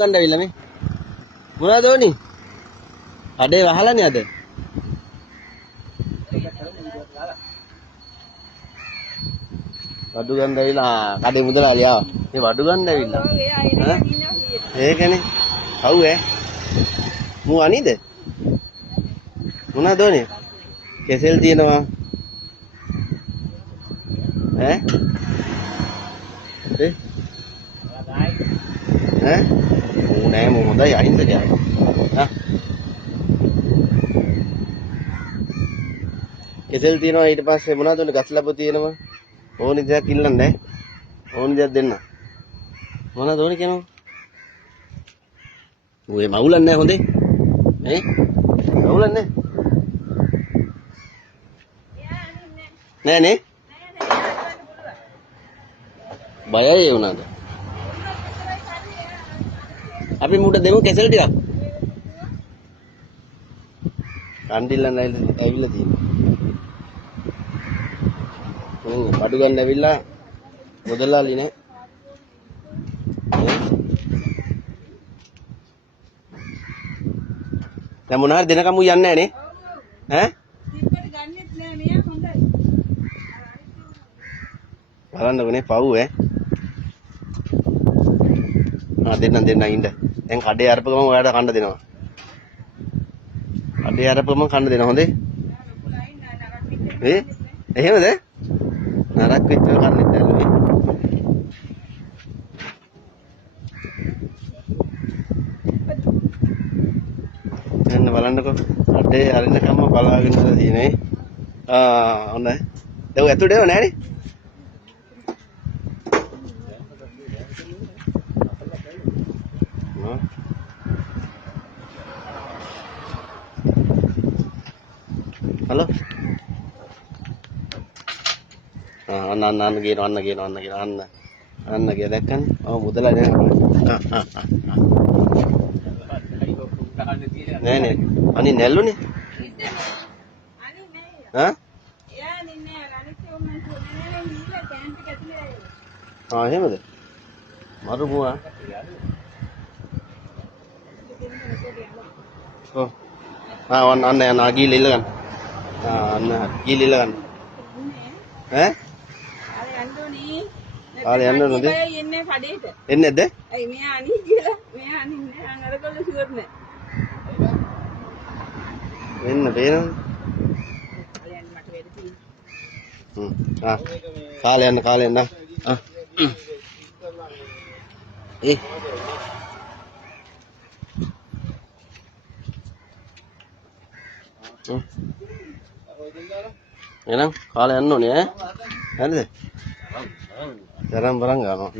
ගන්න ඇවිල්ලා මේ. මොනවද ඕනි? අඩේ වහලානේ අද. වඩු ගන්න ඇවිල්ලා කඩේ මුදලාලි ආවා. මේ වඩු ගන්න ඇවිල්ලා. ඒකනේ. හව් ඈ. මු අනිද? මොනවද ඕනේ? කෙසෙල් තියෙනවා. ඈ? ඈ? නෑ මු හොඳයි අහිංසකයි. හා? කෙසෙල් තියෙනවා ඊට පස්සේ මොනවද ඕනේ? ගස් ලැබු තියෙනවා. ඕනි දෙයක් ඉල්ලන්නේ. ඕනි දෙයක් දෙන්න. මොනවද ඕනේ කියනවා? ඔය මවුලන්නේ නැහැ හොඳේ. ඈ? මවුලන්නේ නෑ නේ? බයයි ඒ උනාද? අපි මුට දෙමු කෙසෙල් ටිකක්. කණ්ඩිල්ලන් ඇවිල්ලා තියෙනවා. බඩු ගන්න ඇවිල්ලා මුදලාලි නේ. දැන් මොන හරි දෙනකම් උ යන්නේ නැහැ නේ? ඈ? ඉස්සර ගන්නෙත් නෑ මෙයා හොඳයි. බලන්නකෝනේ පව් ඈ. දෙන්න ඉන්න. දැන් කඩේ අරපු ගමන් ඔයාලට කන්න දෙනවා. කඩේ අරපු ගමන් කන්න දෙනවා හොඳේ. එහෙමද? නරක් වෙච්ච කන්නෙත් නැහැ. එන්න බලන්නකෝ. කඩේ අරිනකම්ම බලාගෙන ඉඳලා තියෙන්නේ. හොඳයි. දැන් ඔය ඇතුළේව නැහැනේ. Halo? Anak gini, anak gini kan? Oh, betul aja. Nih, ani nelu nih? Hah? Ah, ini betul. Maru buah. Oh, anak gili kan? අන්න ගිලිල ගන්න. ඈ? ආලේ යන්න නේද? එන්නේ කඩේට. එන්නේ නැද්ද? ඇයි මෙයා අනි කියලා. මෙයා අනින්නේ අනරකොල්ල ෂුවර් නෑ. එන්න බේනවා. ආලේ යන්න මට වෙද තියෙන්නේ. කාලේ යන්න. ඒ එහෙනම් කාලේ යන්න ඕනේ ඈ. හරිද? තරම් බලන් ගන්නවා.